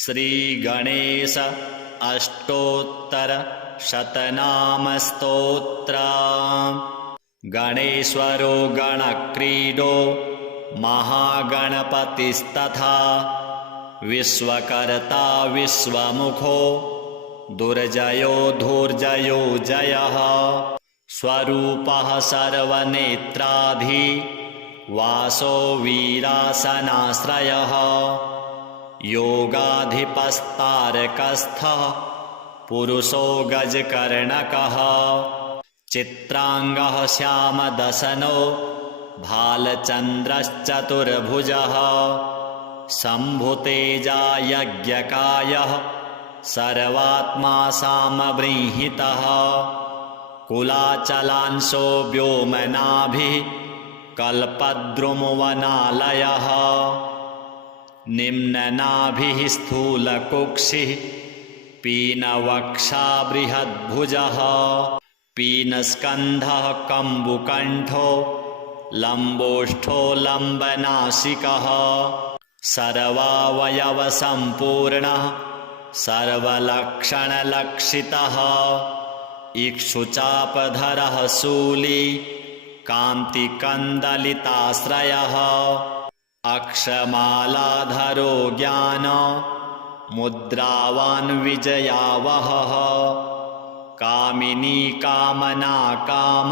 श्रीगणेश अष्टोत्तर शतनामस्तोत्र। गणेश्वरो गणक्रीडो महागणपतिस्तथा विश्वकर्ता विश्वमुखो दुर्जयो धूर्जयो जयः। स्वरूपः सर्वनेत्राधि वासो वीरासनाश्रयः। योगाधिपस्तारकस्थः पुरुषो गजकर्णकः। चित्रांगः श्यामदशनो भालचन्द्रश्चतुर्भुजः। शम्भुतेजा यज्ञकायः सर्वात्मा सामबृंहितः। कुलाचलांशो व्योमनाभिः कल्पद्रुमवनालयः। निम्ननाभिः स्थूलकुक्षिः पीनवक्षा बृहद्भुजः। पीनस्कन्धः कम्बुकण्ठो लम्बोष्ठो लम्बनासिकः। सर्वावयवसम्पूर्णः सर्वलक्षणलक्षितः। इक्षुचापधरः शूली कान्तिकन्दलिताश्रयः। अक्षमालाधरो ज्ञान मुद्रावान् विजयावहः। कामिनी कामना काम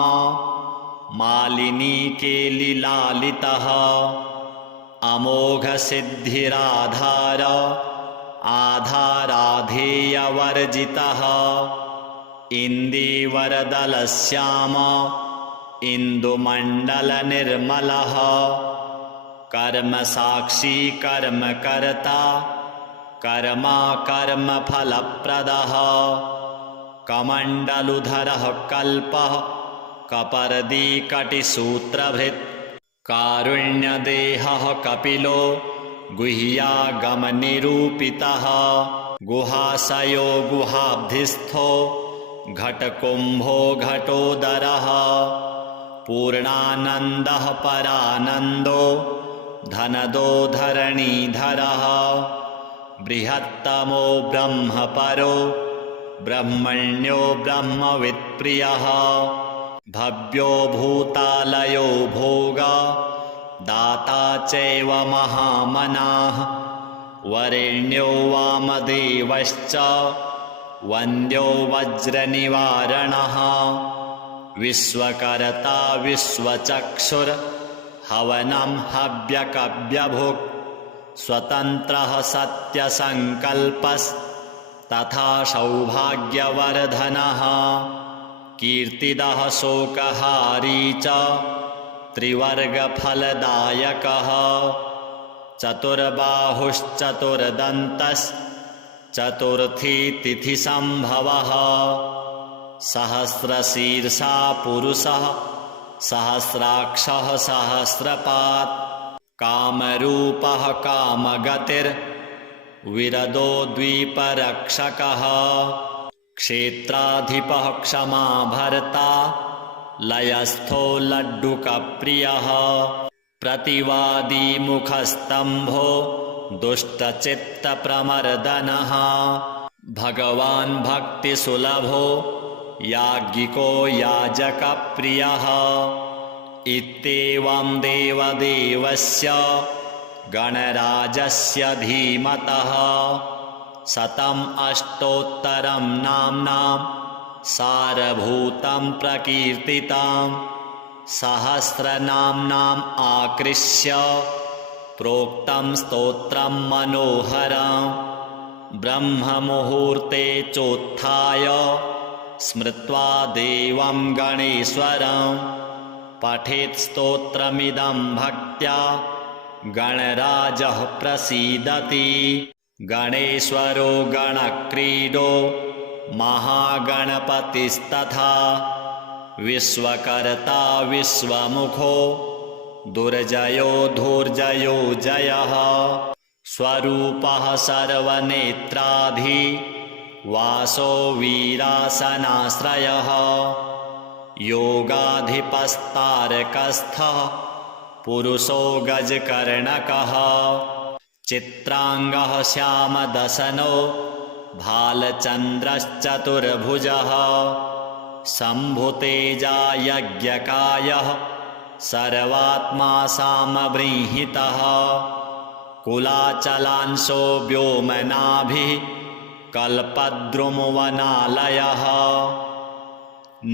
मालिनी केलिलालितः। अमोघ सिद्धिराधार आधाराधेयवर्जितः। इन्दीवरदलश्याम इन्दुमण्डलनिर्मलः। कर्मसाक्षी कर्मकर्ता कर्मा कर्मफलप्रदः। कमण्डलुधरः कल्पः कपर्दीकटिसूत्रभृत्। कारुण्यदेहः कपिलो गुह्यागमनिरूपितः। गुहाशयो गुहाब्धिस्थो घटकुम्भो घटोदरः। पूर्णानन्दः परानन्दो धनदो धरणीधरः। बृहत्तमो ब्रह्मपरो ब्रह्मण्यो ब्रह्मवित्प्रियः। भव्यो भूतालयो भोगा दाता चैव महामनाः। वरेण्यो वामदेवश्च वन्द्यो वज्रनिवारणः। विश्वकर्ता विश्वचक्षुर् हवनं हव्यकव्यभुक्। स्वतन्त्रः सत्यसङ्कल्पस्तथा सौभाग्यवर्धनः। कीर्तिदः शोकहारी च त्रिवर्गफलदायकः। चतुर्बाहुश्चतुर्दन्तश्चतुर्थी तिथिसम्भवः। सहस्रशीर्षा पुरुषः सहस्राक्षः सहस्रपात्। कामरूपः कामगतिर्विरदो द्वीपरक्षकः। क्षेत्राधिपः क्षमाभर्ता लयस्थो लड्डुकप्रियः। प्रतिवादी मुखस्तम्भो दुष्टचित्तप्रमर्दनः। भगवान् भक्तिसुलभो याज्ञिको याजकप्रियः। इत्येवं देवदेवस्य गणराजस्य धीमतः शतम् अष्टोत्तरं नाम्नां सारभूतं प्रकीर्तितं। सहस्रनाम्नाम् आकृष्य प्रोक्तं स्तोत्रं मनोहरं। ब्रह्ममुहूर्ते चोत्थाय स्मृत्वा देवं गणेश्वरं पठेत् स्तोत्रमिदं भक्त्या गणराजः प्रसीदति। गणेश्वरो गणक्रीडो महागणपतिस्तथा विश्वकर्ता विश्वमुखो दुर्जयो धूर्जयो जयः। स्वरूपः सर्वनेत्राधि वासो वीरासनाश्रयः। योगाधिपस्तारकस्थः पुरुषो गजकर्णकः। चित्रांगः श्यामदसनो भालचन्द्रश्चतुर्भुजः शम्भुतेजा यज्ञकायः सर्वात्मा सामबृंहितः कुलाचलांशो व्योमनाभिः कल्पद्रुमवनालयः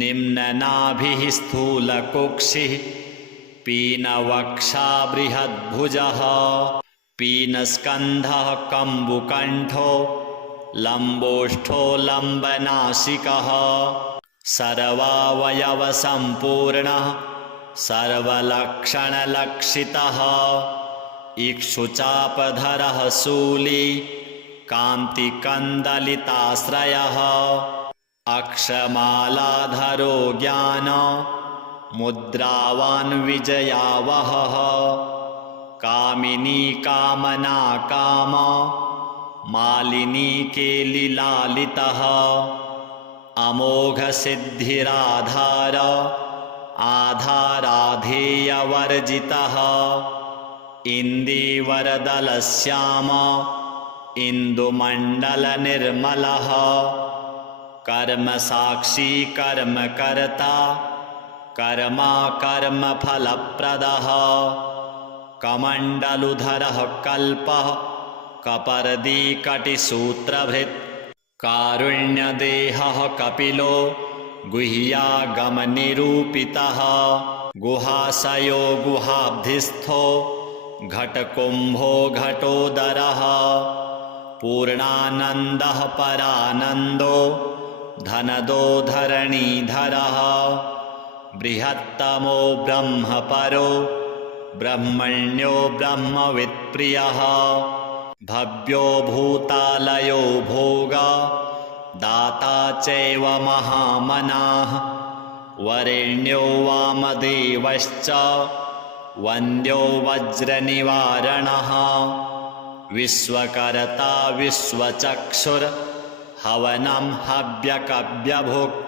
निम्ननाभिः स्थूलकुक्षिः पीनवक्षा बृहद्भुजः पीनस्कन्धः कम्बुकण्ठो लम्बोष्ठो लम्बनासिकः सर्वावयवसम्पूर्णः सर्वलक्षणलक्षितः इक्षुचापधरः शूली कान्तिकन्दलिताश्रयः अक्षमालाधरो ज्ञान मुद्रावान् विजयावहः कामिनी कामना काम मालिनी केलिलालितः अमोघसिद्धिराधार आधाराधेयवर्जितः इन्दीवरदलश्याम इन्दुमण्डलनिर्मलः कर्मसाक्षी कर्मकर्ता कर्मा कर्मफलप्रदः कमण्डलुधरः कल्पः कपर्दीकटिसूत्रभृत् कारुण्यदेहः कपिलो गुह्यागमनिरूपितः गुहाशयो गुहाब्धिस्थो घटकुम्भो घटोदरः पूर्णानन्दः परानन्दो धनदो धरणीधरः बृहत्तमो ब्रह्मपरो ब्रह्मण्यो ब्रह्मवित्प्रियः भव्यो भूतालयो भोगा दाता चैव महामनाः वरेण्यो वामदेवश्च वन्द्यो वज्रनिवारणः विश्वकर्ता विश्वचक्षुर्हवनं हव्यकव्यभुक्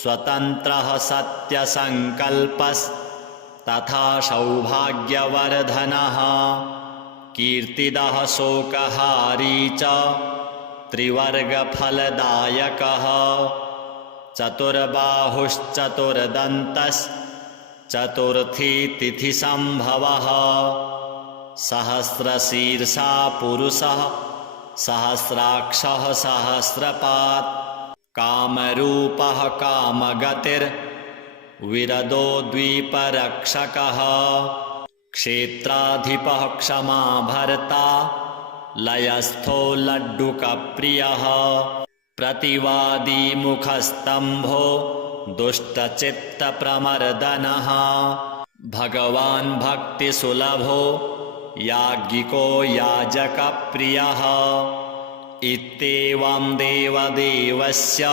स्वतन्त्रः सत्यसङ्कल्पस्तथा सौभाग्यवर्धनः कीर्तिदः शोकहारी च त्रिवर्गफलदायकः चतुर्बाहुश्चतुर्दन्तश्चतुर्थी तिथिसम्भवः सहस्रशीर्षा पुरुषः सहस्राक्षः सहस्रपात् कामरूपः कामगतिर्विरदो द्वीपरक्षकः क्षेत्राधिपः क्षमाभर्ता लयस्थो लड्डुकप्रियः प्रतिवादी मुखस्तम्भो दुष्टचित्तप्रमर्दनः भगवान् भक्तिसुलभो याज्ञिको याजकप्रियः इत्येवं देवदेवस्य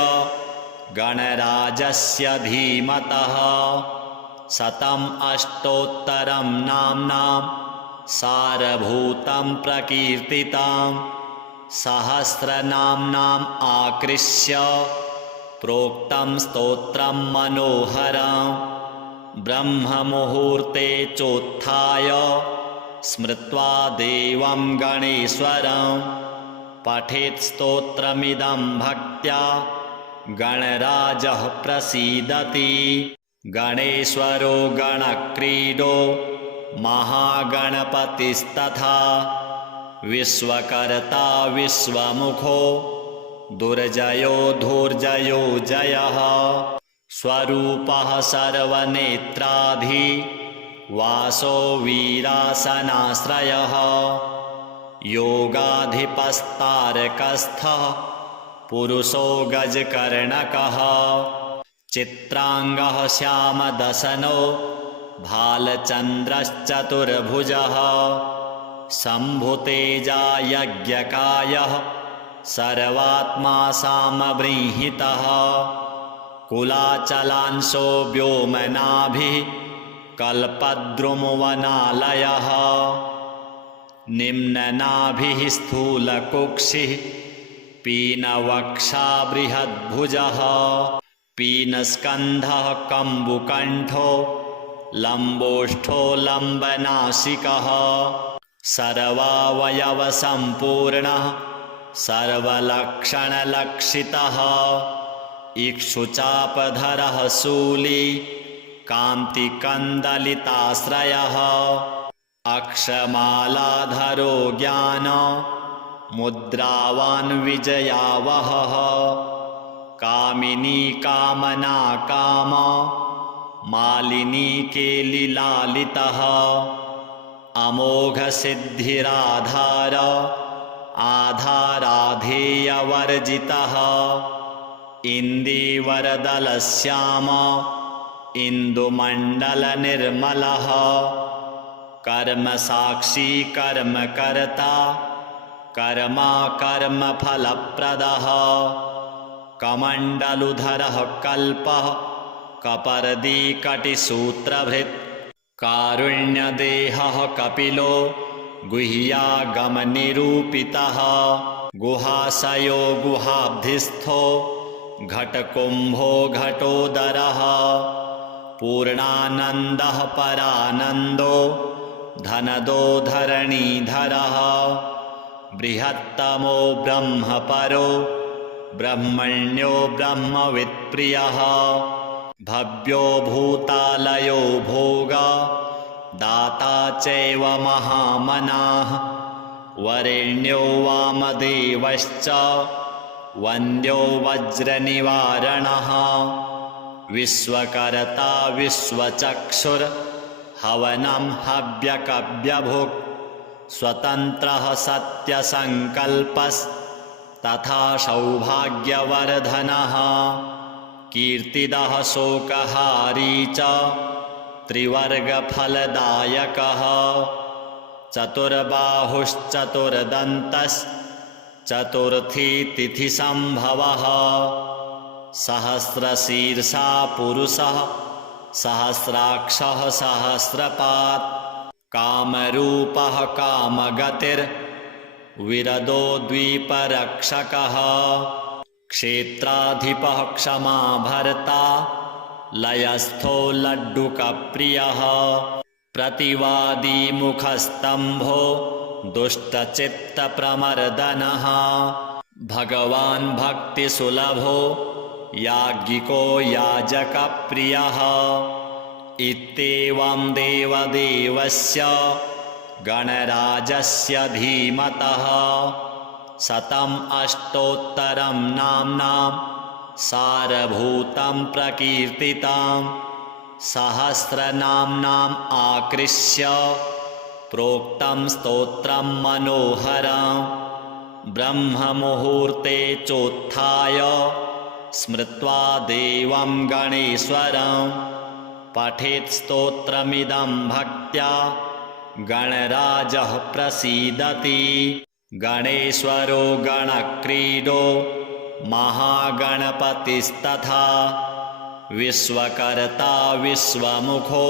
गणराजस्य धीमतः शतम् अष्टोत्तरं नाम्नां सारभूतं प्रकीर्तितं सहस्रनाम्नाम् आकृष्य प्रोक्तं स्तोत्रं मनोहरं ब्रह्ममुहूर्ते चोत्थाय स्मृत्वा देवं गणेश्वरं पठेत् स्तोत्रमिदं भक्त्या गणराजः प्रसीदति गणेश्वरो गणक्रीडो महागणपतिस्तथा विश्वकर्ता विश्वमुखो दुर्जयो धूर्जयो जयः स्वरूपः सर्वनेत्राधि वासो वीरासनाश्रयः योगाधिपस्तारकस्थः पुरुषो गजकर्णकः चित्रांगः श्यामदसनो भालचन्द्रश्चतुर्भुजः शम्भुतेजा यज्ञकायः सर्वात्मा सामबृंहितः कुलाचलांशो व्योमनाभिः कल्पद्रुमवनालयः निम्ननाभिः स्थूलकुक्षिः पीनवक्षा बृहद्भुजः पीनस्कन्धः कम्बुकण्ठो लम्बोष्ठो लम्बनासिकः सर्वावयवसम्पूर्णः सर्वलक्षणलक्षितः इक्षुचापधरः शूली कान्तिकन्दलिताश्रयः अक्षमालाधरो ज्ञान मुद्रावान् विजयावहः कामिनी कामना काम मालिनी केलिलालितः अमोघ सिद्धिराधार आधाराधेयवर्जितः इन्दीवरदलश्याम इन्दुमण्डलनिर्मलः कर्मसाक्षी कर्मकर्ता कर्मा कर्मफलप्रदः कमण्डलुधरः कल्पः कपर्दीकटिसूत्रभृत् कारुण्यदेहः कपिलो गुह्यागमनिरूपितः गुहाशयो गुहाब्धिस्थो घटकुम्भो घटोदरः पूर्णानन्दः परानन्दो धनदो धरणीधरः बृहत्तमो ब्रह्मपरो ब्रह्मण्यो ब्रह्मवित्प्रियः भव्यो भूतालयो भोगा दाता चैव महामनाः वरेण्यो वामदेवश्च वन्द्यो वज्रनिवारणः विश्वकर्ता विश्वचक्षुर्हवनं हव्यकव्यभुक् स्वतन्त्रः सत्यसङ्कल्पस्तथा सौभाग्यवर्धनः कीर्तिदः शोकहारी च त्रिवर्गफलदायकः चतुर्बाहुश्चतुर्दन्तश्चतुर्थी तिथिसम्भवः सहस्रशीर्षा पुरुषः सहस्राक्षः सहस्रपात् कामरूपः कामगतिर्विरदो द्वीपरक्षकः क्षेत्राधिपः क्षमाभर्ता लयस्थो लड्डुकप्रियः प्रतिवादी मुखस्तम्भो दुष्टचित्तप्रमर्दनः भगवान् भक्तिसुलभो याज्ञिको याजकप्रियः इत्येवं देवदेवस्य गणराजस्य धीमतः शतम् अष्टोत्तरं नाम्नां सारभूतं प्रकीर्तितं सहस्रनाम्नाम् आकृष्य प्रोक्तं स्तोत्रं मनोहरं ब्रह्ममुहूर्ते चोत्थाय स्मृत्वा देवं गणेश्वरं पठेत् स्तोत्रमिदं भक्त्या गणराजः प्रसीदति गणेश्वरो गणक्रीडो महागणपतिस्तथा विश्वकर्ता विश्वमुखो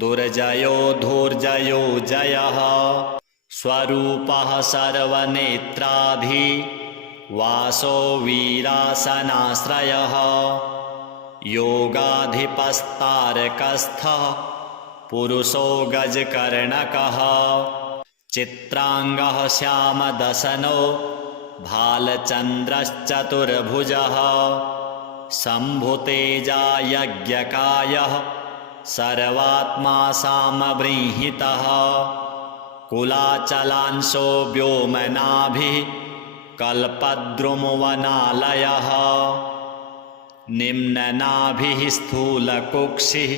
दुर्जयो धूर्जयो जयः स्वरूपः सर्वनेत्राधि वासो वीरासनाश्रयः योगाधिपस्तारकस्थः पुरुषो गजकर्णकः चित्रांगः श्यामदशनो भालचन्द्रश्चतुर्भुजः शम्भुतेजा यज्ञकायः सर्वात्मा सामबृंहितः कुलाचलांशो व्योमनाभिः कल्पद्रुमवनालयः निम्ननाभिः स्थूलकुक्षिः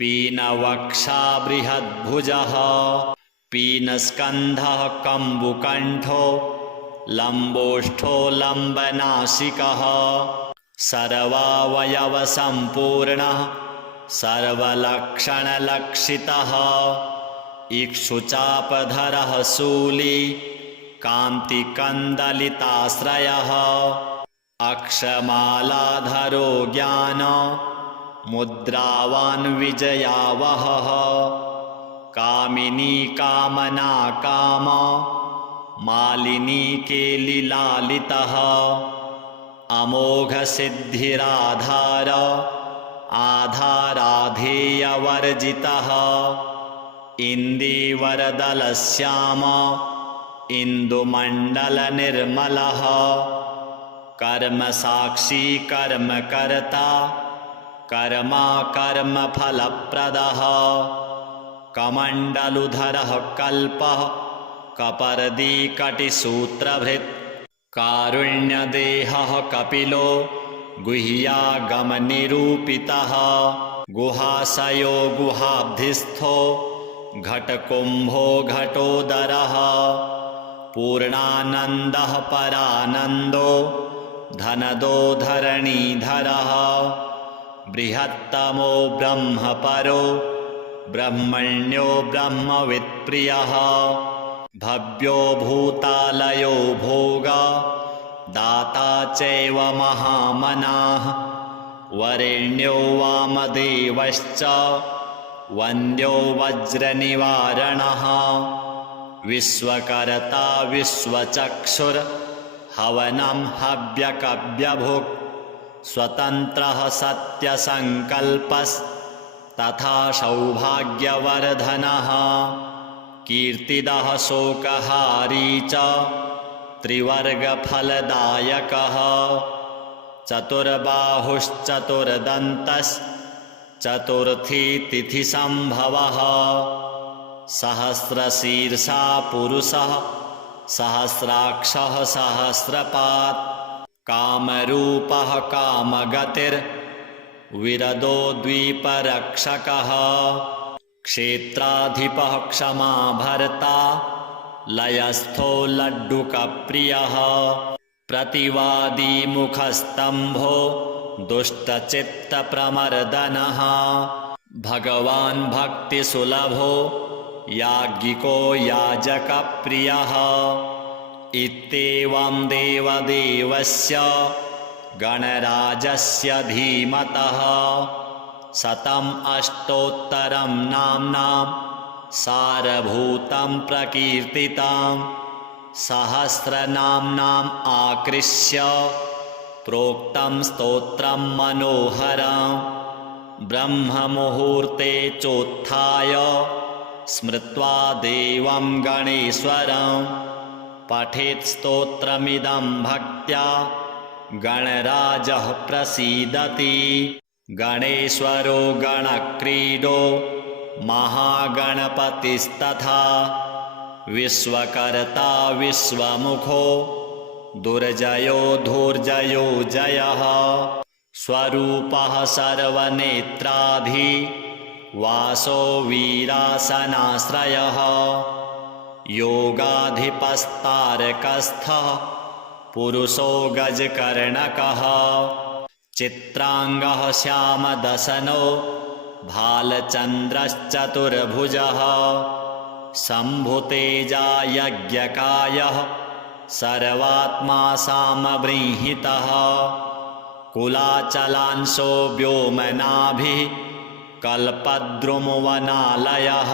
पीनवक्षा बृहद्भुजः पीनस्कन्धः कम्बुकण्ठो लम्बोष्ठो लम्बनासिकः सर्वावयवसम्पूर्णः सर्वलक्षणलक्षितः इक्षुचापधरः शूली कान्तिकन्दलिताश्रयः अक्षमालाधरो ज्ञान मुद्रावान् विजयावहः कामिनी कामना काम मालिनी केलिलालितः अमोघ सिद्धिराधार आधाराधेयवर्जितः इन्दीवरदलश्याम इन्दुमण्डलनिर्मलः कर्मसाक्षी कर्मकर्ता कर्मा कर्मफलप्रदः कमण्डलुधरः कल्पः कपर्दीकटिसूत्रभृत् कारुण्यदेहः कपिलो गुह्यागमनिरूपितः गुहाशयो गुहाब्धिस्थो घटकुम्भो घटोदरः पूर्णानन्दः परानन्दो धनदो धरणीधरः बृहत्तमो ब्रह्मपरो ब्रह्मण्यो ब्रह्मवित्प्रियः भव्यो भूतालयो भोगा दाता चैव महामनाः वरेण्यो वामदेवश्च वन्द्यो वज्रनिवारणः विश्वकर्ता विश्वचक्षुर्हवनं हव्यकव्यभुक् स्वतन्त्रः सत्यसङ्कल्पस्तथा सौभाग्यवर्धनः कीर्तिदः शोकहारी च त्रिवर्गफलदायकः चतुर्बाहुश्चतुर्दन्तश्चतुर्थी तिथिसम्भवः सहस्रशीर्षा पुरुषः सहस्राक्षः सहस्रपात् कामरूपः कामगतिर्विरदो द्वीपरक्षकः क्षेत्राधिपः क्षमाभर्ता लयस्थो लड्डुकप्रियः प्रतिवादी मुखस्तम्भो दुष्टचित्तप्रमर्दनः भगवान् भक्तिसुलभो याज्ञिको याजकप्रियः इत्येवं देवदेवस्य गणराजस्य धीमतः शतम् अष्टोत्तरं नाम्नां सारभूतं प्रकीर्तितां सहस्रनाम्नाम् आकृष्य प्रोक्तं स्तोत्रं मनोहरं ब्रह्ममुहूर्ते चोत्थाय स्मृत्वा देवं गणेश्वरं पठेत् स्तोत्रमिदं भक्त्या गणराजः प्रसीदति गणेश्वरो गणक्रीडो महागणपतिस्तथा विश्वकर्ता विश्वमुखो दुर्जयो धूर्जयो जयः स्वरूपः सर्वनेत्राधि वासो वीरासनाश्रयः योगाधिपस्तारकस्थः पुरुषो गजकर्णकः चित्रांगः श्यामदशनो भालचन्द्रश्चतुर्भुजः शम्भुतेजा यज्ञकायः सर्वात्मा सामबृंहितः कुलाचलांशो व्योमनाभिः कल्पद्रुमवनालयः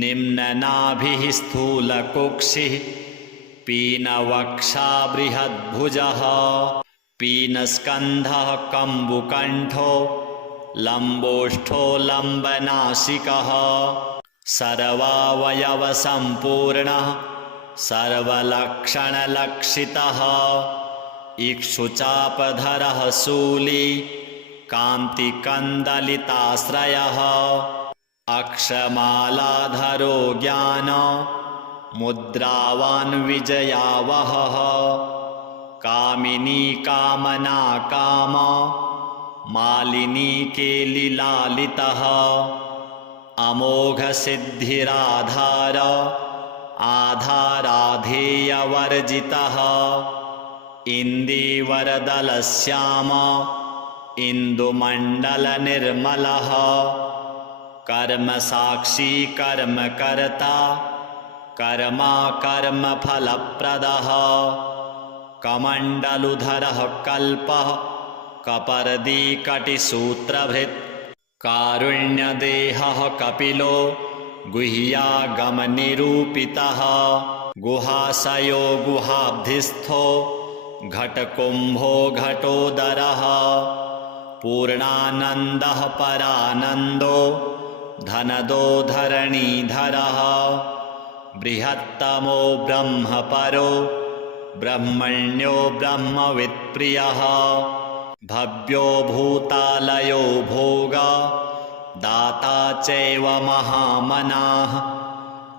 निम्ननाभिः स्थूलकुक्षिः पीनवक्षा बृहद्भुजः पीनस्कन्धः कम्बुकण्ठो लम्बोष्ठो लम्बनासिकः सर्वावयवसम्पूर्णः सर्वलक्षणलक्षितः इक्षुचापधरः शूली कान्तिकन्दलिताश्रयः अक्षमालाधरो ज्ञान मुद्रावान् विजयावहः कामिनी कामना काम मालिनी केलिलालितः अमोघ सिद्धिराधार आधाराधेयवर्जितः इन्दीवरदलश्याम इन्दुमण्डलनिर्मलः कर्मसाक्षी कर्मकर्ता कर्मा कर्मफलप्रदः कमण्डलुधरः कल्पः कपर्दीकटिसूत्रभृत् कारुण्यदेहः कपिलो गुह्यागमनिरूपितः गुहाशयो गुहाब्धिस्थो घटकुम्भो घटोदरः पूर्णानन्दः परानन्दो धनदो धरणीधरः बृहत्तमो ब्रह्मपरो ब्रह्मण्यो ब्रह्मवित्प्रियः भव्यो भूतालयो भोगा दाता चैव महामनाः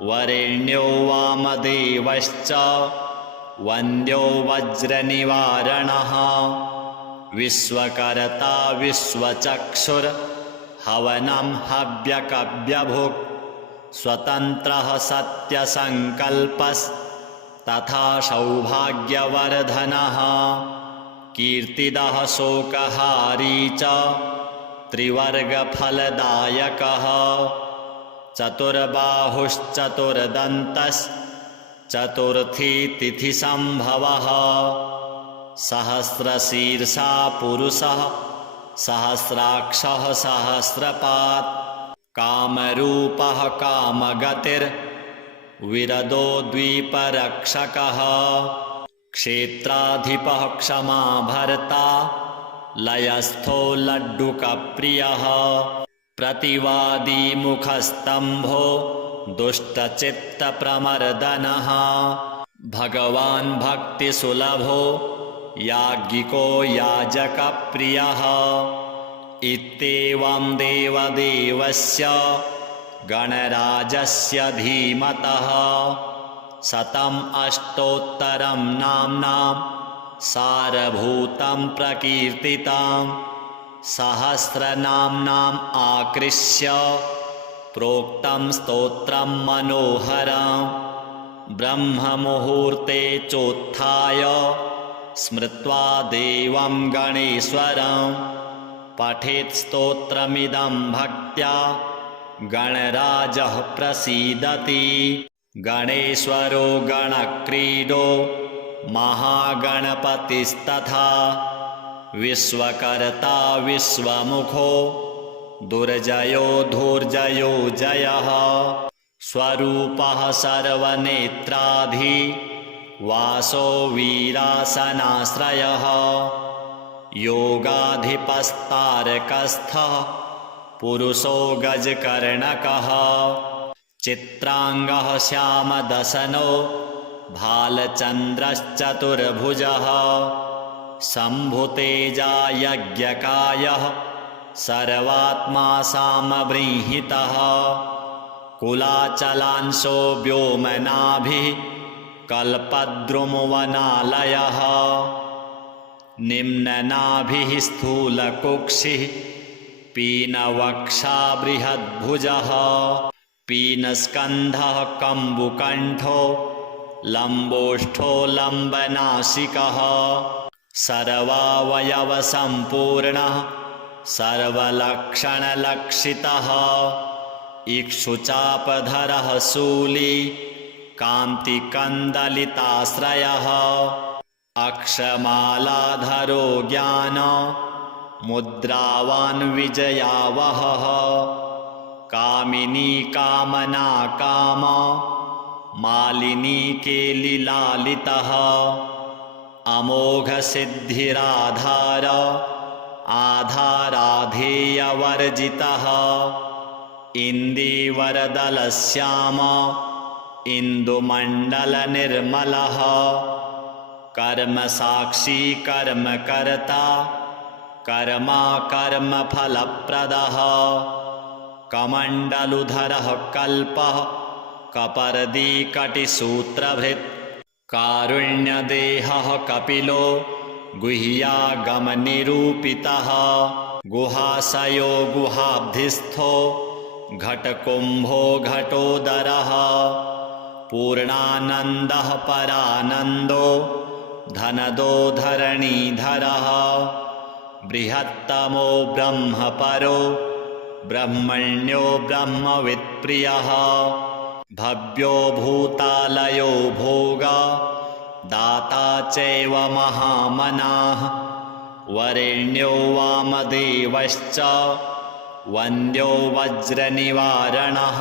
वरेण्यो वामदेवश्च वन्द्यो वज्रनिवारणः विश्वकर्ता विश्वचक्षुर्हवनं हव्यकव्यभुक् स्वतन्त्रः सत्यसङ्कल्पस्तथा सौभाग्यवर्धनः कीर्तिदः शोकहारी च त्रिवर्गफलदायकः चतुर्बाहुश्चतुर्दन्तश्चतुर्थी तिथिसम्भवः सहस्रशीर्षा पुरुषः सहस्राक्षः सहस्रपात् कामरूपः कामगतिर्विरदो द्वीपरक्षकः क्षेत्राधिपः क्षमा भर्ता लयस्थो लड्डुकप्रियः प्रतिवादी मुखस्तम्भो दुष्टचित्तप्रमर्दनः भगवान् भक्तिसुलभो याज्ञिको याजकप्रियः इत्येवं देवदेवस्य गणराजस्य धीमतः शतम् अष्टोत्तरं नाम्नां सारभूतं प्रकीर्तितां सहस्रनाम्नाम् आकृष्य प्रोक्तं स्तोत्रं मनोहरं ब्रह्ममुहूर्ते चोत्थाय स्मृत्वा देवं गणेश्वरं पठेत् स्तोत्रमिदं भक्त्या गणराजः प्रसीदति गणेश्वरो गणक्रीडो महागणपतिस्तथा विश्वकर्ता विश्वमुखो दुर्जयो धूर्जयो जयः स्वरूपः सर्वनेत्राधि वासो वीरासनाश्रयः योगाधिपस्तारकस्थः पुरुषो गजकर्णकः चित्रांगः श्यामदशनो भालचन्द्रश्चतुर्भुजः शम्भुतेजा यज्ञकायः सर्वात्मा सामबृंहितः कुलाचलांशो व्योमनाभिः कल्पद्रुमवनालयः निम्ननाभिः स्थूलकुक्षिः पीनवक्षा बृहद्भुजः पीनस्कन्धः कम्बुकण्ठो लम्बोष्ठो लम्बनासिकः सर्वावयवसम्पूर्णः सर्वलक्षणलक्षितः इक्षुचापधरः शूली कान्तिकन्दलिताश्रयः अक्षमालाधरो ज्ञान मुद्रावान् विजयावहः कामिनी कामना काम मालिनी केलिलालितः अमोघसिद्धिराधार आधाराधेयवर्जितः इन्दीवरदलश्याम इन्दुमण्डलनिर्मलः कर्मसाक्षी कर्मकर्ता कर्मा कर्मफलप्रदः कमण्डलुधरः कल्पः कपर्दी कटिसूत्रभृत् कारुण्यदेहः कपिलो गुह्यागमनिरूपितः गुहाशयो गुहाब्धिस्थो घटकुम्भो घटोदरः पूर्णानन्दः परानन्दो धनदो धरणीधरः बृहत्तमो ब्रह्मपरो ब्रह्मण्यो ब्रह्मवित्प्रियः भव्यो भूतालयो भोगा दाता चैव महामनाः वरेण्यो वामदेवश्च वन्द्यो वज्रनिवारणः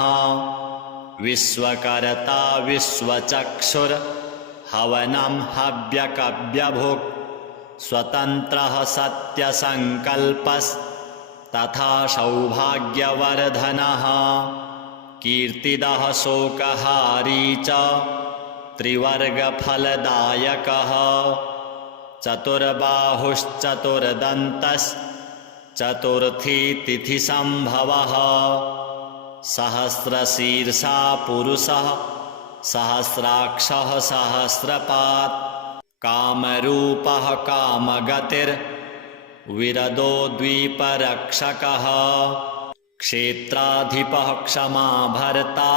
विश्वकर्ता विश्वचक्षुर्हवनं हव्यकव्यभुक् स्वतन्त्रः सत्यसङ्कल्पस्तथा तथा सौभाग्यवर्धनः कीर्तिदः शोकहारी च त्रिवर्गफलदायकः चतुर्बाहुश्चतुर्दन्तश्चतुर्थी तिथिसम्भवः सहस्रशीर्षा पुरुषः सहस्राक्षः सहस्रपात् कामरूपः कामगतिर्विरदो द्वीपरक्षकः क्षेत्राधिपः क्षमाभर्ता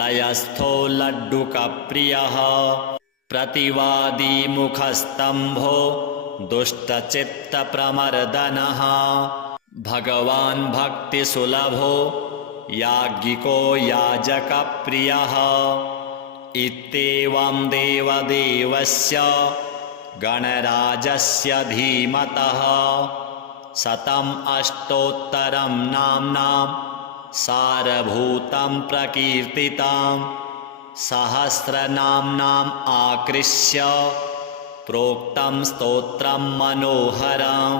लयस्थो लड्डुकप्रियः प्रतिवादी मुखस्तम्भो दुष्टचित्तप्रमर्दनः भगवान् भक्तिसुलभो याज्ञिको याजकप्रियः इत्येवं देवदेवस्य गणराजस्य धीमतः शतम् अष्टोत्तरं नाम्नां सारभूतं प्रकीर्तितां सहस्रनाम्नाम् आकृष्य प्रोक्तं स्तोत्रं मनोहरं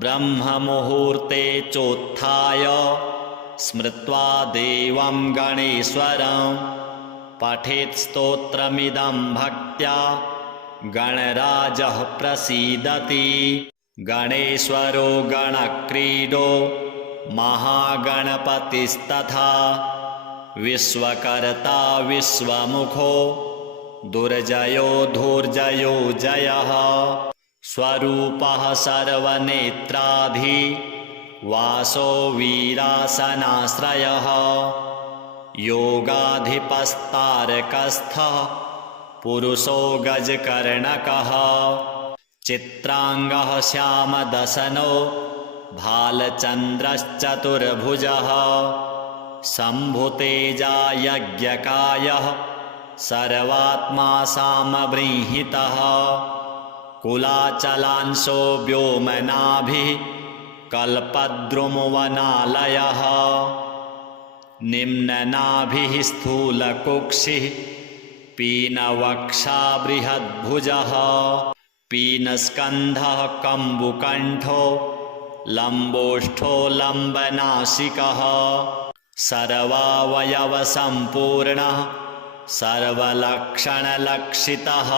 ब्रह्ममुहूर्ते चोत्थाय स्मृत्वा देवं गणेश्वरं पठेत् स्तोत्रमिदं भक्त्या गणराजः प्रसीदति गणेश्वरो गणक्रीडो महागणपतिस्तथा विश्वकर्ता विश्वमुखो दुर्जयो धूर्जयो जयः स्वरूपः सर्वनेत्राधि वासो वीरासनाश्रयः योगाधिपस्तारकस्थः पुरुषो गजकर्णकः चित्रांगः श्यामदशनो भालचन्द्रश्चतुर्भुजः शम्भुतेजा यज्ञकायः सर्वात्मा सामबृंहितः कुलाचलांशो व्योमनाभिः कल्पद्रुमवनालयः निम्ननाभिः स्थूलकुक्षिः पीनवक्षा बृहद्भुजः पीनस्कन्धः कम्बुकण्ठो लम्बोष्ठो लम्बनासिकः सर्वावयवसम्पूर्णः सर्वलक्षणलक्षितः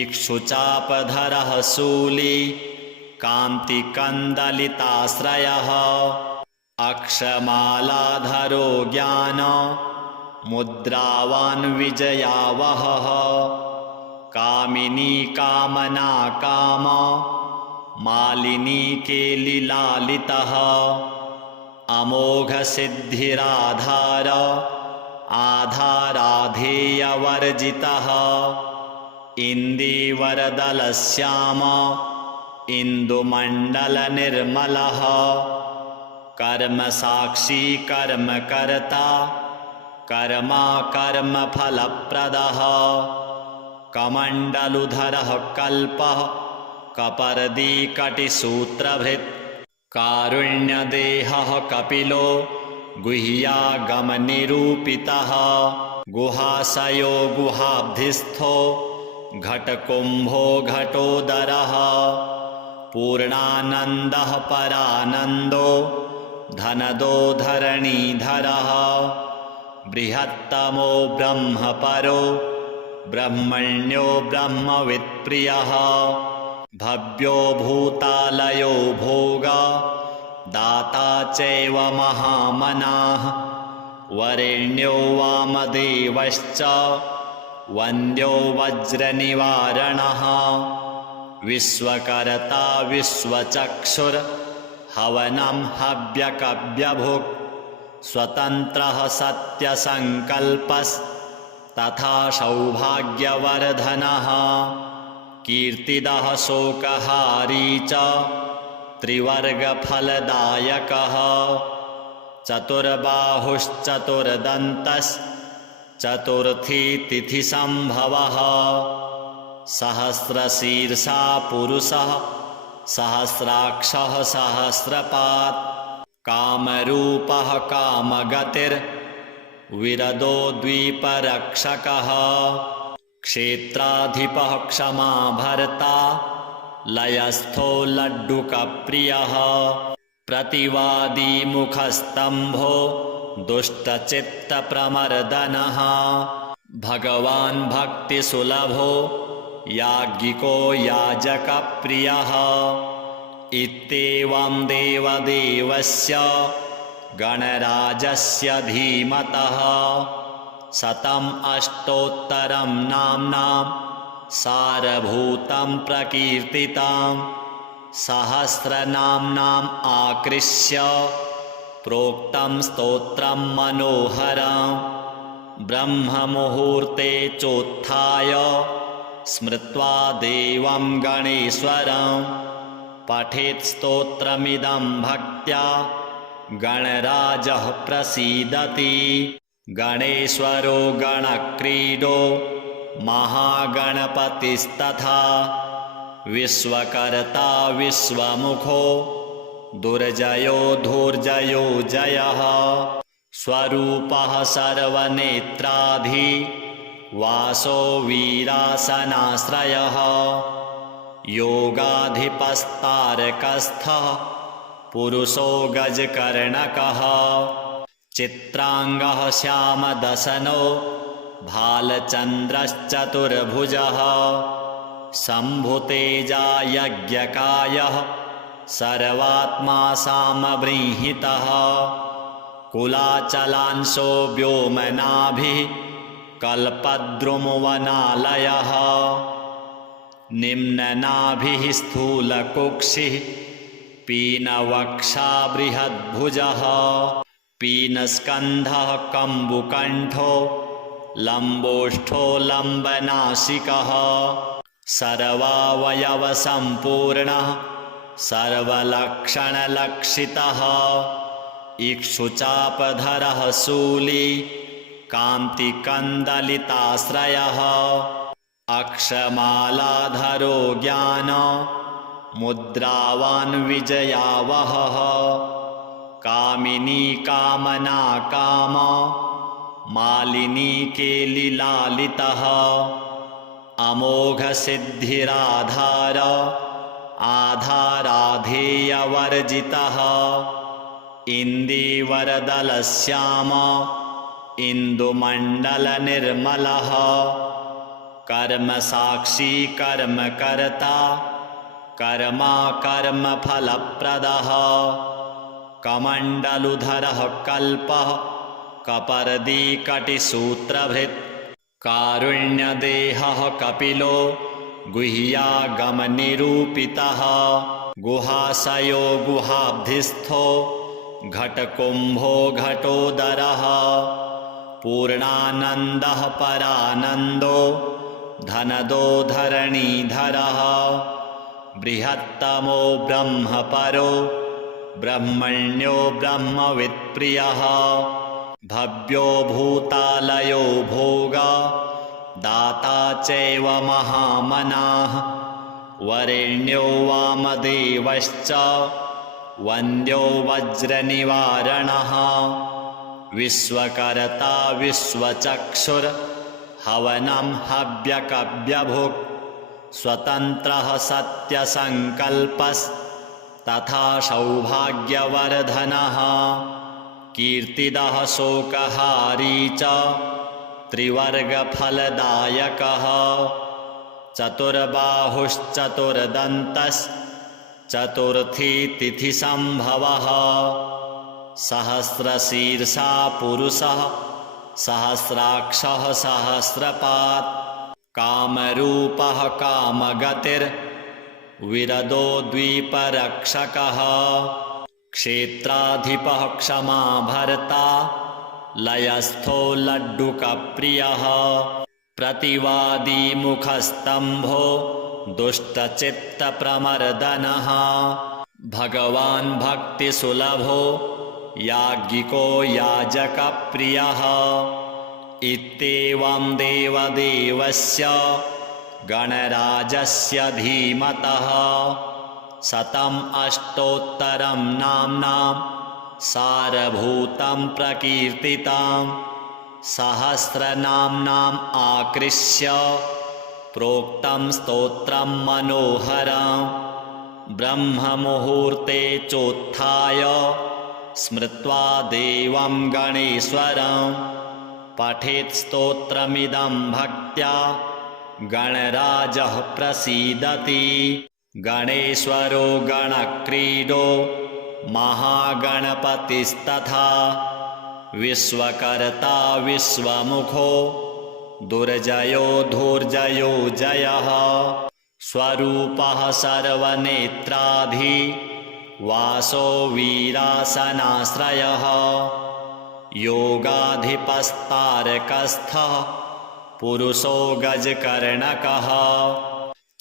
इक्षुचापधरः शूली कान्तिकन्दलिताश्रयः अक्षमालाधरो ज्ञान मुद्रावान् विजयावहः कामिनी कामना काम मालिनी केलिलालितः अमोघसिद्धिराधार आधाराधेयवर्जितः इन्दीवरदलश्याम इन्दुमण्डलनिर्मलः कर्मसाक्षी कर्मकर्ता कर्मा कर्मफलप्रदः कमण्डलुधरः कल्पः कपर्दीकटिसूत्रभृत् कारुण्यदेहः कपिलो गुह्यागमनिरूपितः गुहाशयो गुहाब्धिस्थो घटकुम्भो घटोदरः पूर्णानन्दः परानन्दो धनदो धरणीधरः बृहत्तमो ब्रह्मपरो ब्रह्मण्यो ब्रह्मवित्प्रियः भव्यो भूतालयो भोगा दाता चैव महामनाः वरेण्यो वामदेवश्च वन्द्यो वज्रनिवारणः विश्वकर्ता विश्वचक्षुर्हवनं हव्यकव्यभुक् स्वतन्त्रः सत्यसङ्कल्पस्तथा सौभाग्यवर्धनः कीर्तिदः शोकहारी च त्रिवर्गफलदायकः चतुर्बाहुश्चतुर्दन्तश्चतुर्थी तिथिसम्भवः सहस्रशीर्षा पुरुषः सहस्राक्षः सहस्रपात् कामरूपः कामगतिर्विरदो द्वीपरक्षकः क्षेत्राधिपः क्षमाभर्ता लयस्थो लड्डुकप्रियः प्रतिवादी मुखस्तंभो दुष्टचित्तप्रमर्दनः भगवान् भक्तिसुलभो याज्ञिको याजकप्रियः इत्येवं देवदेवस्य गणराजस्य धीमतः शतम् अष्टोत्तरं नाम्नां सारभूतं प्रकीर्तितं सहस्रनाम्नाम् आकृष्य प्रोक्तं स्तोत्रं मनोहरं ब्रह्ममुहूर्ते चोत्थाय स्मृत्वा देवं गणेश्वरं पठेत् स्तोत्रमिदं भक्त्या गणराजः प्रसीदति गणेश्वरो गणक्रीडो महागणपतिस्तथा विश्वकर्ता विश्वमुखो दुर्जयो धूर्जयो जयः स्वरूपः सर्वनेत्राधि वासो वीरासनाश्रयः योगाधिपस्तारकस्थः पुरुषो गजकर्णकः चित्रांगः श्यामदशनो भालचन्द्रश्चतुर्भुजः शम्भुतेजा यज्ञकायः सर्वात्मा सामबृंहितः कुलाचलांशो व्योमनाभिः कल्पद्रुमवनालयः निम्ननाभिः स्थूलकुक्षिः पीनवक्षा बृहद्भुजः पीनस्कन्धः कम्बुकण्ठो लम्बोष्ठो लम्बनासिकः सर्वावयवसम्पूर्णः सर्वलक्षणलक्षितः इक्षुचापधरः शूली कान्तिकन्दलिताश्रयः अक्षमालाधरो ज्ञान मुद्रावान् विजयावहः कामिनी कामना काम मालिनी केलिलालितः अमोघसिद्धिराधार आधाराधेयवर्जितः इन्दीवरदलश्याम इन्दुमण्डलनिर्मलः कर्मसाक्षी कर्मकर्ता कर्मा कर्मफलप्रदः कमण्डलुधरः कल्पः कपर्दीकटिसूत्रभृत् कारुण्यदेहः कपिलो गुह्यागमनिरूपितः गुहाशयो गुहाब्धिस्थो घटकुम्भो घटोदरः पूर्णानन्दः परानन्दो धनदो धरणीधरः बृहत्तमो ब्रह्मपरो ब्रह्मण्यो ब्रह्मवित्प्रियः भव्यो भूतालयो भोगा दाता चैव महामनाः वरेण्यो वामदेवश्च वन्द्यो वज्रनिवारणः विश्वकर्ता विश्वचक्षुर्हवनं हव्यकव्यभुक् स्वतन्त्रः सत्यसङ्कल्पस्तथा सौभाग्यवर्धनः कीर्तिदः शोकहारी च त्रिवर्गफलदायकः चतुर्बाहुश्चतुर्दन्तश्चतुर्थी तिथिसम्भवः सहस्रशीर्षा पुरुषः सहस्राक्षः सहस्रपात् कामरूपः कामगतिर्विरदो द्वीपरक्षकः क्षेत्राधिपः क्षमाभर्ता लयस्थो लड्डुकप्रियः प्रतिवादी मुखस्तंभो दुष्टचित्तप्रमर्दनः भगवान् भक्तिसुलभो याज्ञिको याजकप्रियः इत्येवं देवदेवस्य गणराजस्य धीमतः शतम् अष्टोत्तरं नाम्नां सारभूतं प्रकीर्तितं सहस्रनाम्नाम् आकृष्य प्रोक्तं स्तोत्रं मनोहरं ब्रह्ममुहूर्ते चोत्थाय स्मृत्वा देवं गणेश्वरं पठेत् स्तोत्रमिदं भक्त्या गणराजः प्रसीदति। गणेश्वरो गणक्रीडो महागणपतिस्तथा विश्वकर्ता विश्वमुखो दुर्जयो धूर्जयो जयः स्वरूपः सर्वनेत्राधि वासो वीरासनाश्रयः योगाधिपस्तारकस्थः पुरुषो गजकर्णकः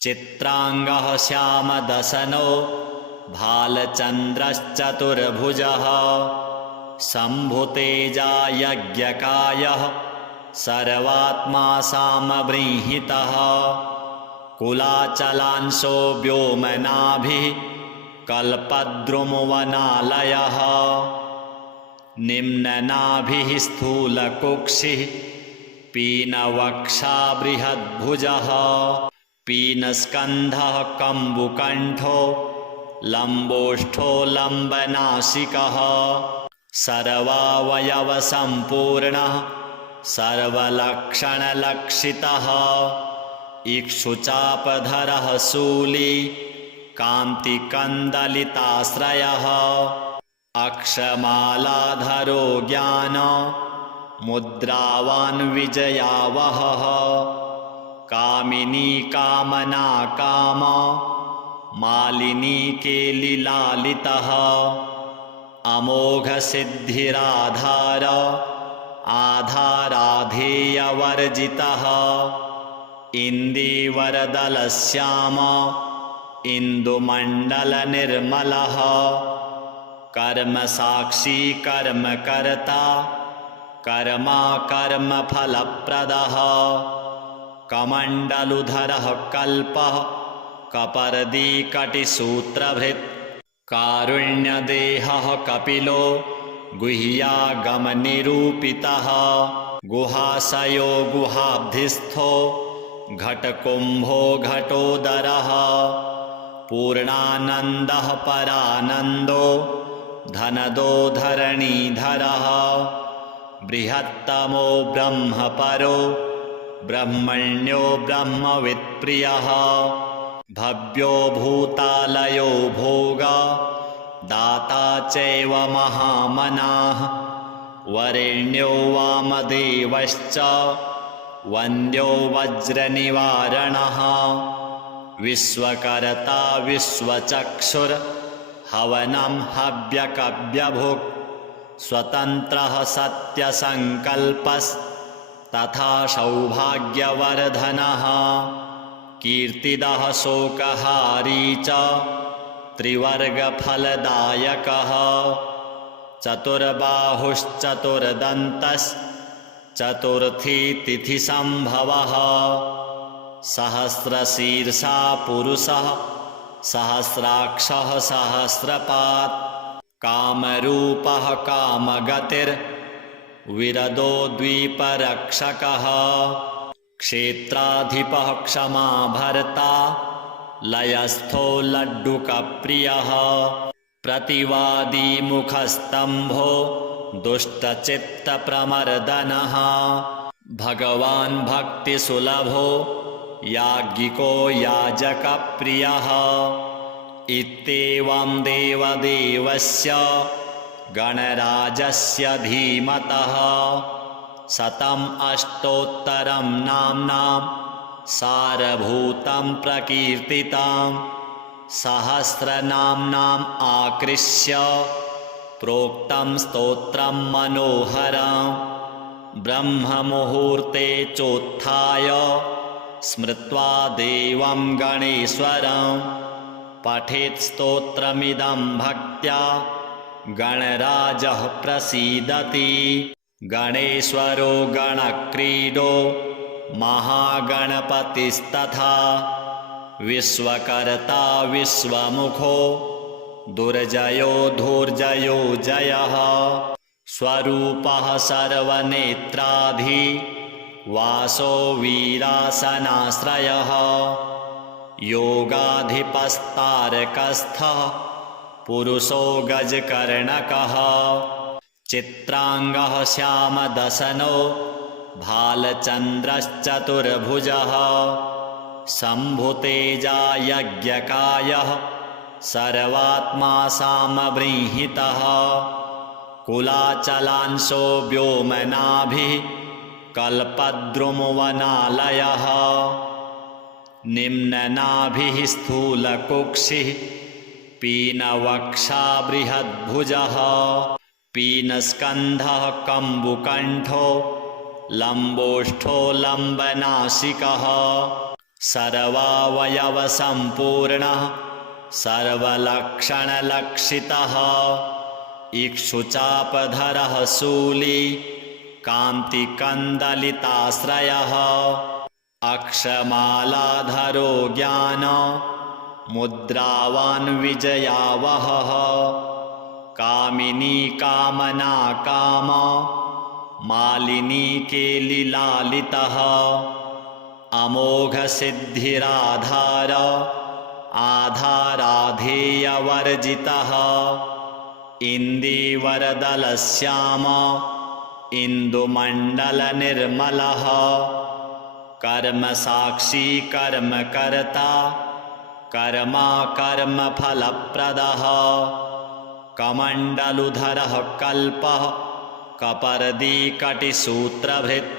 चित्रांगः श्यामदशनो भालचन्द्रश्चतुर्भुजः शम्भुतेजा यज्ञकायः सर्वात्मा सामबृंहितः कुलाचलांशो व्योमनाभिः कल्पद्रुमवनालयः निम्ननाभिः स्थूलकुक्षिः पीनवक्षा बृहद्भुजः पीनस्कन्धः कम्बुकण्ठो लम्बोष्ठो लम्बनासिकः सर्वावयवसम्पूर्णः सर्वलक्षणलक्षितः इक्षुचापधरः शूली कान्तिकन्दलिताश्रयः अक्षमालाधरो ज्ञान मुद्रावान् विजयावहः कामिनी कामना काम मालिनी केलिलालितः अमोघ सिद्धिराधार आधाराधेयवर्जितः इन्दीवरदलश्याम इन्दुमण्डलनिर्मलः कर्मसाक्षी कर्मकर्ता कर्मा कर्मफलप्रदः कमण्डलुधरः कल्पः कपर्दीकटिसूत्रभृत् कारुण्यदेहः कपिलो गुह्यागमनिरूपितः गुहाशयो गुहाब्धिस्थो घटकुम्भो घटोदरः पूर्णानन्दः परानन्दो धनदो धरणीधरः बृहत्तमो ब्रह्मपरो ब्रह्मण्यो ब्रह्मवित्प्रियः भव्यो भूतालयो भोगा दाता चैव महामनाः वरेण्यो वामदेवश्च वन्द्यो वज्रनिवारणः विश्वकर्ता विश्वचक्षुर् हवनं हव्यकव्यभुक् स्वतन्त्रः सत्यसङ्कल्पस्तथा सौभाग्यवर्धनः कीर्तिदः शोकहारी च त्रिवर्गफलदायकः चतुर्बाहुश्चतुर्दन्तश्चतुर्थी तिथिसम्भवः सहस्रशीर्षा पुरुषः सहस्राक्षः सहस्रपात् कामरूपः कामगतिर्विरदो द्वीपरक्षकः क्षेत्राधिपः क्षमा भर्ता लयस्थो लड्डुकप्रियः प्रतिवादी मुखस्तम्भो दुष्टचित्तप्रमर्दनः भगवान् भक्तिसुलभो याज्ञिको याजकप्रियः इत्येवं देवदेवस्य गणराजस्य धीमतः शतम् अष्टोत्तरं नाम्नां सारभूतं प्रकीर्तितं सहस्रनाम्नाम् आकृष्य प्रोक्तं स्तोत्रं मनोहरं ब्रह्ममुहूर्ते चोत्थाय स्मृत्वा देवं गणेश्वरं पठेत् स्तोत्रमिदं भक्त्या गणराजः प्रसीदति। गणेश्वरो गणक्रीडो महागणपतिस्तथा विश्वकर्ता विश्वमुखो दुर्जयो धूर्जयो जयः स्वरूपः सर्वनेत्राधि वासो वीरासनाश्रयः योगाधिपस्तारकस्थः पुरुषो गजकर्णकः चित्रांगः श्यामदशनो भालचन्द्रश्चतुर्भुजः शम्भुतेजा यज्ञकायः सर्वात्मा सामबृंहितः कुलाचलांशो व्योमनाभिः कल्पद्रुमवनालयः निम्ननाभिः स्थूलकुक्षिः पीनवक्षा बृहद्भुजः पीनस्कन्धः कम्बुकण्ठो लम्बोष्ठो लम्बनासिकः सर्वावयवसम्पूर्णः सर्वलक्षणलक्षितः इक्षुचापधरः शूली कान्तिकन्दलिताश्रयः अक्षमालाधरो ज्ञान मुद्रावान् विजयावहः कामिनी कामना काम मालिनी केलिलालितः अमोघसिद्धिराधार आधाराधेयवर्जितः इन्दीवरदलश्याम इन्दुमण्डलनिर्मलः कर्मसाक्षी कर्मकर्ता कर्मा कर्मफलप्रदः कमण्डलुधरः कल्पः कपर्दीकटिसूत्रभृत्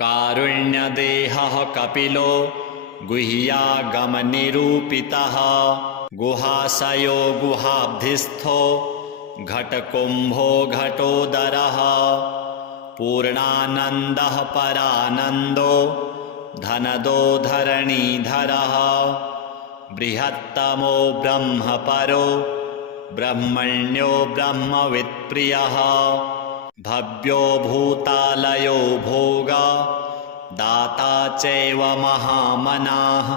कारुण्यदेहः कपिलो गुह्यागमनिरूपितः गुहाशयो गुहाब्धिस्थो घटकुम्भो घटोदरः पूर्णानन्दः परानन्दो धनदो धरणीधरः बृहत्तमो ब्रह्मपरो ब्रह्मण्यो ब्रह्मवित्प्रियः भव्यो भूतालयो भोगा दाता चैव महामनाः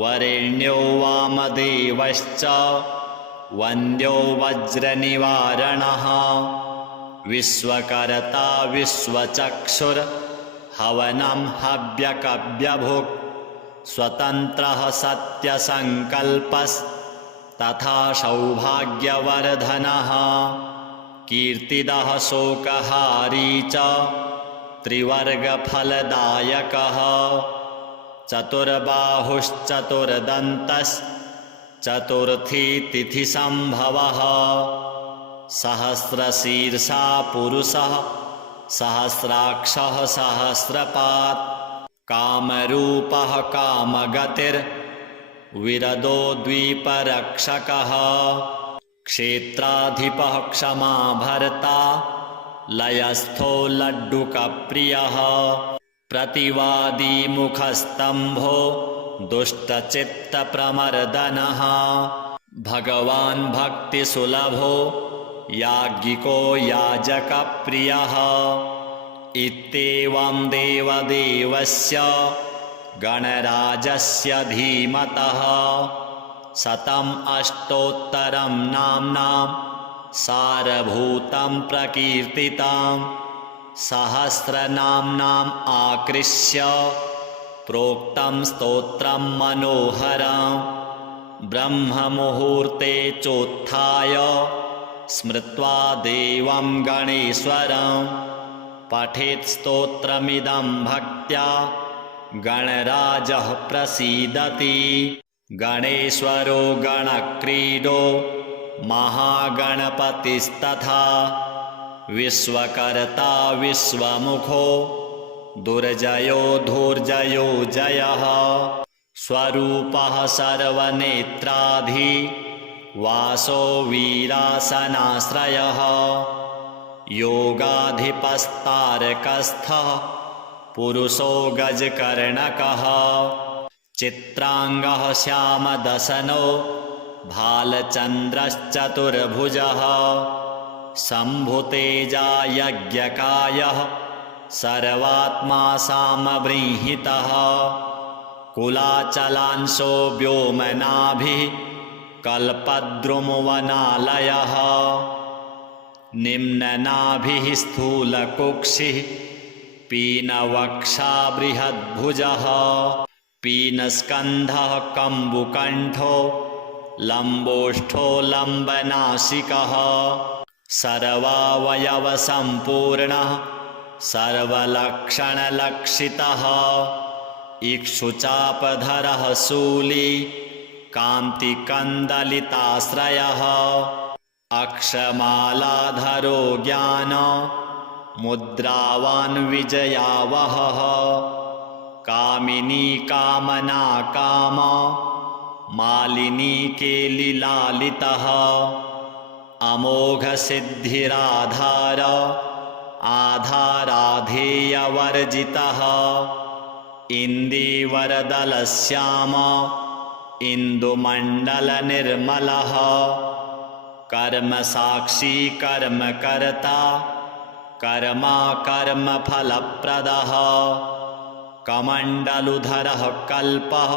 वरेण्यो वामदेवश्च वन्द्यो वज्रनिवारणः विश्वकर्ता विश्वचक्षुर्हवनं हव्यकव्यभुक् स्वतन्त्रः सत्यसङ्कल्पस्तथा सौभाग्यवर्धनः कीर्तिदः शोकहारी च त्रिवर्गफलदायकः चतुर्बाहुश्चतुर्दन्तश्चतुर्थी तिथिसम्भवः सहस्रशीर्षा पुरुषः सहस्राक्षः सहस्रपात् कामरूपः कामगतिर्विरदो द्वीपरक्षकः क्षेत्राधिपः क्षमाभर्ता लयस्थो लड्डुकप्रियः प्रतिवादी मुखस्तम्भो दुष्टचित्तप्रमर्दनः भगवान् भक्तिसुलभो याज्ञिको याजकप्रियः इत्येवं देवदेवस्य गणराजस्य धीमतः शतम् अष्टोत्तरं नाम्नां सारभूतं प्रकीर्तितां सहस्रनाम्नाम् आकृष्य प्रोक्तं स्तोत्रं मनोहरं ब्रह्ममुहूर्ते चोत्थाय स्मृत्वा देवं गणेश्वरं पठेत् स्तोत्रमिदं भक्त्या गणराजः प्रसीदति गणेश्वरो गणक्रीडो महागणपतिस्तथा विश्वकर्ता विश्वमुखो दुर्जयो धूर्जयो जयः स्वरूपः सर्वनेत्राधि वासो वीरासनाश्रयः योगाधिपस्तारकस्थः पुरुषो गजकर्णकः चित्रांगः श्यामदशनो भालचन्द्रश्चतुर्भुजः शम्भुतेजा यज्ञकायः सर्वात्मा सामबृंहितः कुलाचलांशो व्योमनाभिः कल्पद्रुमवनालयः निम्ननाभिः स्थूलकुक्षिः पीनवक्षा बृहद्भुजः पीनस्कन्धः कम्बुकण्ठो लम्बोष्ठो लम्बनासिकः सर्वावयवसम्पूर्णः सर्वलक्षणलक्षितः इक्षुचापधरः शूली कान्तिकन्दलिताश्रयः अक्षमालाधरो ज्ञान मुद्रावान् विजयावहः कामिनी कामना काम मालिनी केलिलालितः अमोघसिद्धिराधार आधाराधेयवर्जितः इन्दीवरदलश्याम इन्दुमण्डलनिर्मलः कर्मसाक्षी कर्मकर्ता कर्मा कर्मफलप्रदः कमण्डलुधरः कल्पः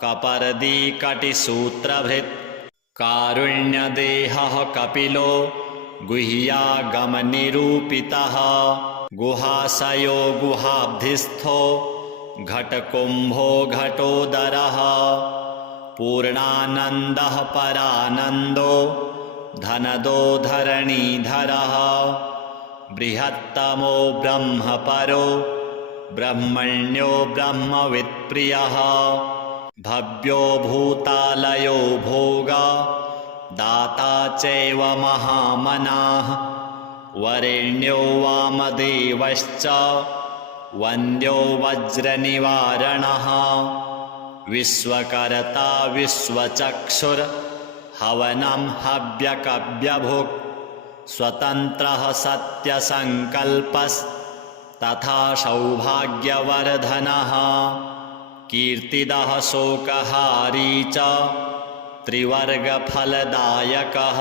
कपर्दीकटिसूत्रभृत् कारुण्यदेहः कपिलो गुह्यागमनिरूपितः गुहाशयो गुहाब्धिस्थो घटकुम्भो घटोदरः पूर्णानन्दः परानन्दो धनदो धरणीधरः बृहत्तमो ब्रह्मपरो ब्रह्मण्यो ब्रह्मवित्प्रियः भव्यो भूतालयो भोगा दाता चैव महामनाः वरेण्यो वामदेवश्च वन्द्यो वज्रनिवारणः विश्वकर्ता विश्वचक्षुर्हवनं हव्यकव्यभुक् स्वतन्त्रः सत्यसङ्कल्पस्तथा सौभाग्यवर्धनः कीर्तिदः शोकहारी च त्रिवर्गफलदायकः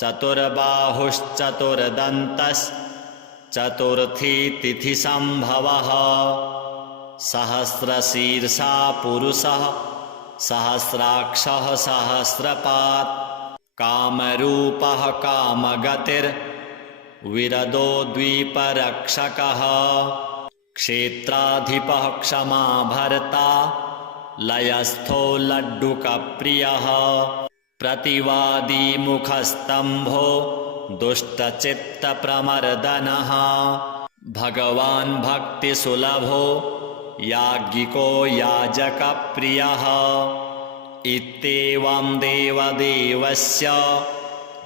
चतुर्बाहुश्चतुर्दन्तश्चतुर्थी तिथिसम्भवः सहस्रशीर्षा पुरुषः सहस्राक्षः सहस्रपात् कामरूपः कामगतिर्विरदो द्वीपरक्षकः क्षेत्राधिपः क्षमाभर्ता लयस्थो लड्डुकप्रियः प्रतिवादी मुखस्तम्भो दुष्टचित्तप्रमर्दनः भगवान् भक्तिसुलभो याज्ञिको याजकप्रियः इत्येवं देवदेवस्य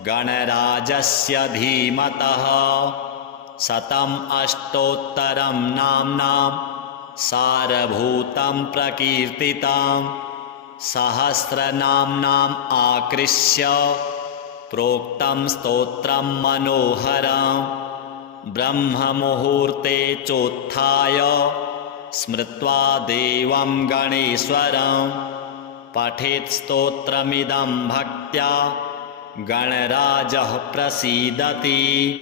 गणराजस्य धीमतः शतम् अष्टोत्तरं नाम्नां सारभूतं प्रकीर्तितं सहस्रनाम्नाम् आकृष्य प्रोक्तं स्तोत्रं मनोहरं ब्रह्ममुहूर्ते चोत्थाय स्मृत्वा देवं गणेश्वरं पठेत् स्तोत्रमिदं भक्त्या गणराजः प्रसीदति।